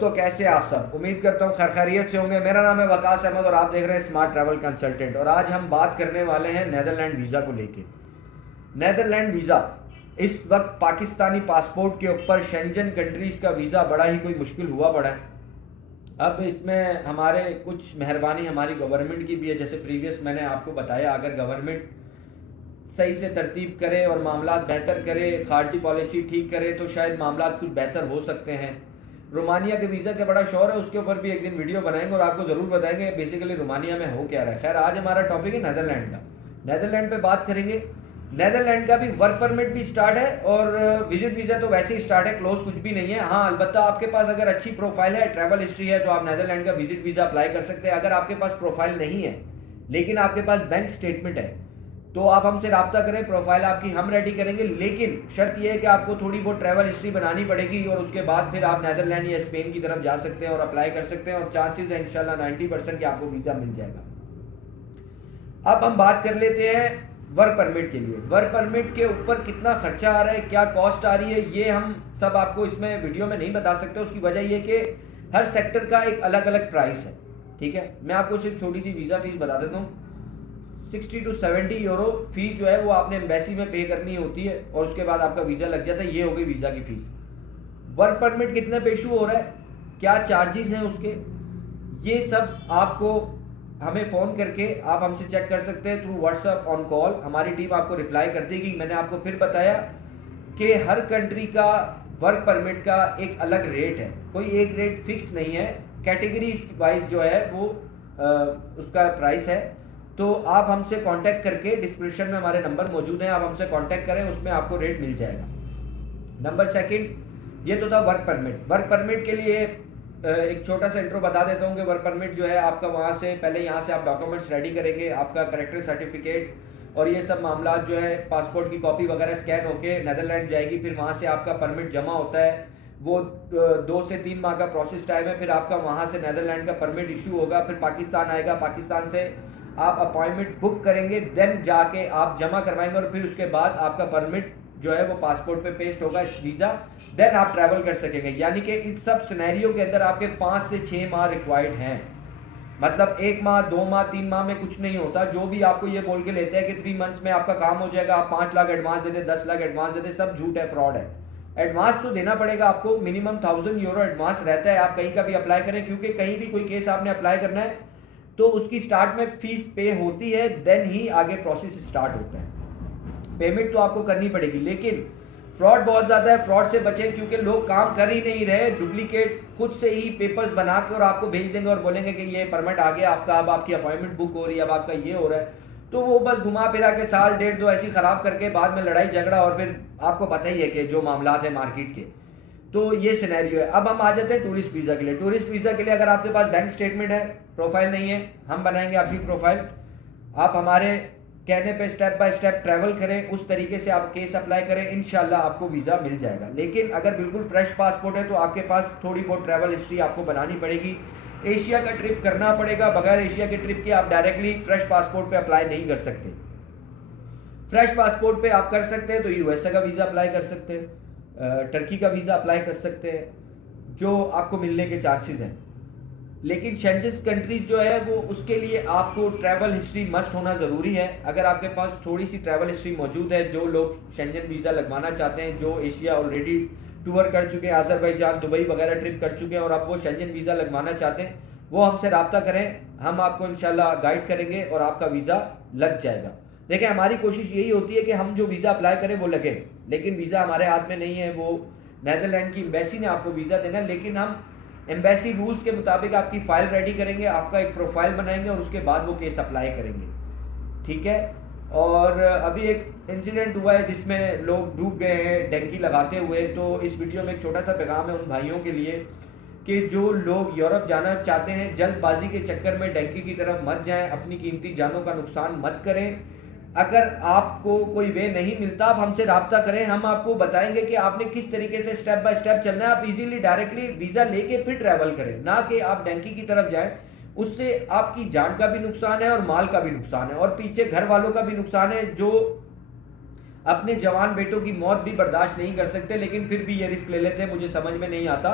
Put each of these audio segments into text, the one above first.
दोस्तों, कैसे आप सब? उम्मीद करता हूँ खैरियत से होंगे। मेरा नाम है वकास अहमद और आप देख रहे हैं स्मार्ट ट्रैवल कंसल्टेंट। और आज हम बात करने वाले हैं नेदरलैंड वीज़ा को लेके। नेदरलैंड वीज़ा इस वक्त पाकिस्तानी पासपोर्ट के ऊपर शेंजन कंट्रीज़ का वीज़ा बड़ा ही कोई मुश्किल हुआ पड़ा है। अब इसमें हमारे कुछ मेहरबानी हमारी गवर्नमेंट की भी है। जैसे प्रीवियस मैंने आपको बताया, अगर गवर्नमेंट सही से तरतीब करे और मामला बेहतर करे, खारजी पॉलिसी ठीक करे, तो शायद मामला कुछ बेहतर हो सकते हैं। रोमानिया के वीज़ा का बड़ा शौर है, उसके ऊपर भी एक दिन वीडियो बनाएंगे और आपको ज़रूर बताएंगे बेसिकली रोमानिया में हो क्या रहा है। खैर, आज हमारा टॉपिक है नेदरलैंड का। नेदरलैंड पे बात करेंगे। नेदरलैंड का भी वर्क परमिट भी स्टार्ट है और विजिट वीज़ा तो वैसे ही स्टार्ट है, क्लोज कुछ भी नहीं है। हाँ, अलबत्ता आपके पास अगर अच्छी प्रोफाइल है, ट्रैवल हिस्ट्री है, तो आप नेदरलैंड का विजिट वीज़ा अप्लाई कर सकते हैं। अगर आपके पास प्रोफाइल नहीं है लेकिन आपके पास बैंक स्टेटमेंट है, तो आप हमसे रब्ता करें, प्रोफाइल आपकी हम रेडी करेंगे। लेकिन शर्त यह है कि आपको थोड़ी बहुत ट्रैवल हिस्ट्री बनानी पड़ेगी और उसके बाद फिर आप नेदरलैंड या स्पेन की तरफ जा सकते हैं और अप्लाई कर सकते हैं। और चांसेस है इंशाल्लाह 90% कि आपको वीज़ा मिल जाएगा। अब हम बात कर लेते हैं वर्क परमिट के लिए। वर्क परमिट के ऊपर कितना खर्चा आ रहा है, क्या कॉस्ट आ रही है, ये हम सब आपको इसमें वीडियो में नहीं बता सकते। उसकी वजह यह कि हर सेक्टर का एक अलग अलग प्राइस है। ठीक है, मैं आपको सिर्फ छोटी सी वीज़ा फीस बता देता हूँ। 60 to 70 यूरो फीस जो है वो आपने एम्बेसी में पे करनी होती है और उसके बाद आपका वीज़ा लग जाता है। ये हो गई वीज़ा की फीस। वर्क परमिट कितने पे इशू हो रहा है, क्या चार्जेस हैं उसके, ये सब आपको हमें फ़ोन करके आप हमसे चेक कर सकते हैं थ्रू व्हाट्सएप ऑन कॉल। हमारी टीम आपको रिप्लाई कर देगी। मैंने आपको फिर बताया कि हर कंट्री का वर्क परमिट का एक अलग रेट है, कोई एक रेट फिक्स नहीं है। कैटेगरी वाइज जो है वो उसका प्राइस है। तो आप हमसे कांटेक्ट करके, डिस्क्रिप्शन में हमारे नंबर मौजूद हैं, आप हमसे कांटेक्ट करें, उसमें आपको रेट मिल जाएगा। नंबर सेकंड, ये तो था वर्क परमिट। वर्क परमिट के लिए एक छोटा सा इंट्रो बता देता हूँ कि वर्क परमिट जो है आपका वहाँ से पहले यहाँ से आप डॉक्यूमेंट्स रेडी करेंगे, आपका करेक्टर सर्टिफिकेट और ये सब मामला जो है, पासपोर्ट की कॉपी वगैरह स्कैन होके नेदरलैंड जाएगी। फिर वहाँ से आपका परमिट जमा होता है, वो 2 से 3 माह का प्रोसेस टाइम है। फिर आपका वहाँ से नेदरलैंड का परमिट इशू होगा, फिर पाकिस्तान आएगा, पाकिस्तान से आप अपॉइंटमेंट बुक करेंगे, देन जाके आप जमा करवाएंगे और फिर उसके बाद आपका परमिट जो है वो पासपोर्ट पे पेस्ट होगा, इस वीज़ा, देन आप ट्रैवल कर सकेंगे। यानी कि इस सब सिनेरियो के अंदर आपके 5 से 6 माह रिक्वायर्ड हैं। मतलब 1 माह, 2 माह, 3 माह में कुछ नहीं होता। जो भी आपको ये बोल के लेते हैं कि 3 मंथ्स में आपका काम हो जाएगा, आप 5 लाख एडवांस दे दे, 10 लाख एडवांस दे दे, सब झूठ है, फ्रॉड है। एडवांस तो देना पड़ेगा आपको, मिनिमम 1000 यूरो एडवांस रहता है। आप कहीं का भी अप्लाई करें, क्योंकि कहीं भी कोई केस आपने अप्लाई करना है तो उसकी स्टार्ट में फीस पे होती है, देन ही आगे प्रोसेस स्टार्ट होता है। पेमेंट तो आपको करनी पड़ेगी, लेकिन फ्रॉड बहुत ज़्यादा है। फ्रॉड से बचें, क्योंकि लोग काम कर ही नहीं रहे, डुप्लीकेट खुद से ही पेपर्स बना के और आपको भेज देंगे और बोलेंगे कि ये परमिट आ गया आपका, अब आपकी अपॉइंटमेंट बुक हो रही है, अब आपका ये हो रहा है। तो वो बस घुमा फिरा के साल डेढ़ दो ऐसी ख़राब करके बाद में लड़ाई झगड़ा, और फिर आपको पता ही है कि जो मामला है मार्केट के। तो ये सिनेरियो है। अब हम आ जाते हैं टूरिस्ट वीज़ा के लिए। टूरिस्ट वीज़ा के लिए अगर आपके पास बैंक स्टेटमेंट है, प्रोफाइल नहीं है, हम बनाएंगे आपकी प्रोफाइल। आप हमारे कहने पे स्टेप बाय स्टेप ट्रैवल करें, उस तरीके से आप केस अप्लाई करें, इंशाल्लाह आपको वीज़ा मिल जाएगा। लेकिन अगर बिल्कुल फ्रेश पासपोर्ट है तो आपके पास थोड़ी बहुत ट्रैवल हिस्ट्री आपको बनानी पड़ेगी। एशिया का ट्रिप करना पड़ेगा। बगैर एशिया के ट्रिप के आप डायरेक्टली फ्रेश पासपोर्ट पे अप्लाई नहीं कर सकते। फ्रेश पासपोर्ट पे आप कर सकते हैं तो यूएसए का वीज़ा अप्लाई कर सकते हैं, टर्की का वीज़ा अप्लाई कर सकते हैं, जो आपको मिलने के चांसेस हैं। लेकिन शेंजन कंट्रीज जो है वो, उसके लिए आपको ट्रैवल हिस्ट्री मस्ट होना ज़रूरी है। अगर आपके पास थोड़ी सी ट्रैवल हिस्ट्री मौजूद है, जो लोग शेंजन वीज़ा लगवाना चाहते हैं, जो एशिया ऑलरेडी टूर कर चुके हैं, अज़रबैजान, दुबई वगैरह ट्रिप कर चुके हैं और अब वो शेंजन वीज़ा लगवाना चाहते हैं, वो हमसे रब्ता करें, हम आपको इंशाल्लाह गाइड करेंगे और आपका वीज़ा लग जाएगा। देखिए, हमारी कोशिश यही होती है कि हम जो वीज़ा अप्लाई करें वो लगे, लेकिन वीज़ा हमारे हाथ में नहीं है, वो नेदरलैंड की एम्बेसी ने आपको वीज़ा देना है। लेकिन हम एम्बेसी रूल्स के मुताबिक आपकी फ़ाइल रेडी करेंगे, आपका एक प्रोफाइल बनाएंगे और उसके बाद वो केस अप्लाई करेंगे। ठीक है। और अभी एक इंसिडेंट हुआ है जिसमें लोग डूब गए हैं डंकी लगाते हुए। तो इस वीडियो में एक छोटा सा पैगाम है उन भाइयों के लिए कि जो लोग यूरोप जाना चाहते हैं, जल्दबाजी के चक्कर में डंकी की तरफ मत जाएं, अपनी कीमती जानों का नुकसान मत करें। अगर आपको कोई वे नहीं मिलता, आप हमसे रब्ता करें, हम आपको बताएंगे कि आपने किस तरीके से स्टेप बाय स्टेप चलना है। आप इजीली डायरेक्टली वीज़ा लेके फिर ट्रैवल करें, ना कि आप डंकी की तरफ जाएं। उससे आपकी जान का भी नुकसान है और माल का भी नुकसान है और पीछे घर वालों का भी नुकसान है, जो अपने जवान बेटों की मौत भी बर्दाश्त नहीं कर सकते, लेकिन फिर भी ये रिस्क ले लेते हैं। मुझे समझ में नहीं आता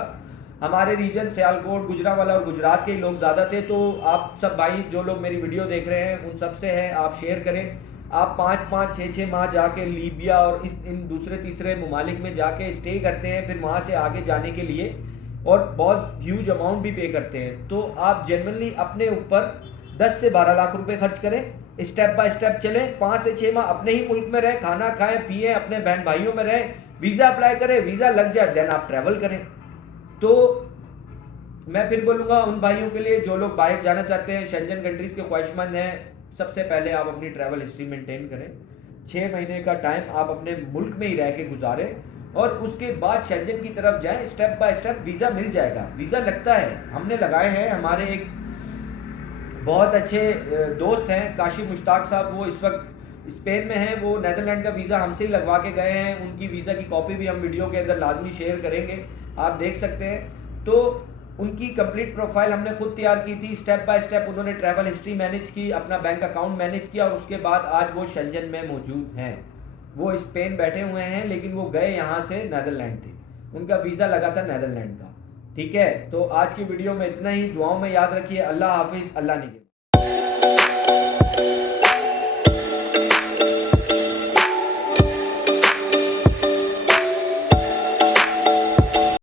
हमारे रीजन सियालकोट, गुजरांवाला और गुजरात के ही लोग ज़्यादा थे। तो आप सब भाई जो लोग मेरी वीडियो देख रहे हैं उन सबसे है आप शेयर करें। आप 5-5, 6-6 माह जाके लीबिया और इन दूसरे तीसरे ममालिक में जाके स्टे करते हैं, फिर वहाँ से आगे जाने के लिए और बहुत ह्यूज अमाउंट भी पे करते हैं। तो आप जेन्युइनली अपने ऊपर 10 से 12 लाख रुपए खर्च करें, स्टेप बाय स्टेप चलें, 5 से 6 माह अपने ही मुल्क में रहें, खाना खाएं पिए, अपने बहन भाइयों में रहें, वीज़ा अप्लाई करें, वीज़ा लग जाए देन आप ट्रैवल करें। तो मैं फिर बोलूँगा उन भाइयों के लिए जो लोग बाहर जाना चाहते हैं, शेंजन कंट्रीज़ के ख्वाहिशमंद हैं, सबसे पहले आप अपनी ट्रैवल हिस्ट्री मेंटेन करें। 6 महीने का टाइम आप अपने मुल्क में ही रह के गुजारें और उसके बाद शेंजन की तरफ जाएं। स्टेप बाय स्टेप वीज़ा मिल जाएगा, वीज़ा लगता है, हमने लगाए हैं। हमारे एक बहुत अच्छे दोस्त हैं काशी मुश्ताक साहब, वो इस वक्त स्पेन में हैं, वो नीदरलैंड का वीज़ा हमसे ही लगवा के गए हैं। उनकी वीज़ा की कॉपी भी हम वीडियो के अंदर लाजमी शेयर करेंगे, आप देख सकते हैं। तो उनकी कंप्लीट प्रोफाइल हमने खुद तैयार की थी, स्टेप बाय स्टेप उन्होंने ट्रैवल हिस्ट्री मैनेज की, अपना बैंक अकाउंट मैनेज किया और उसके बाद आज वो शेंजन में मौजूद हैं। वो स्पेन बैठे हुए हैं लेकिन वो गए यहाँ से नीदरलैंड थे, उनका वीज़ा लगा था नीदरलैंड का। ठीक है, तो आज की वीडियो में इतना ही। दुआओं में याद रखिए। अल्लाह हाफिज़, अल्लाह निगहबान।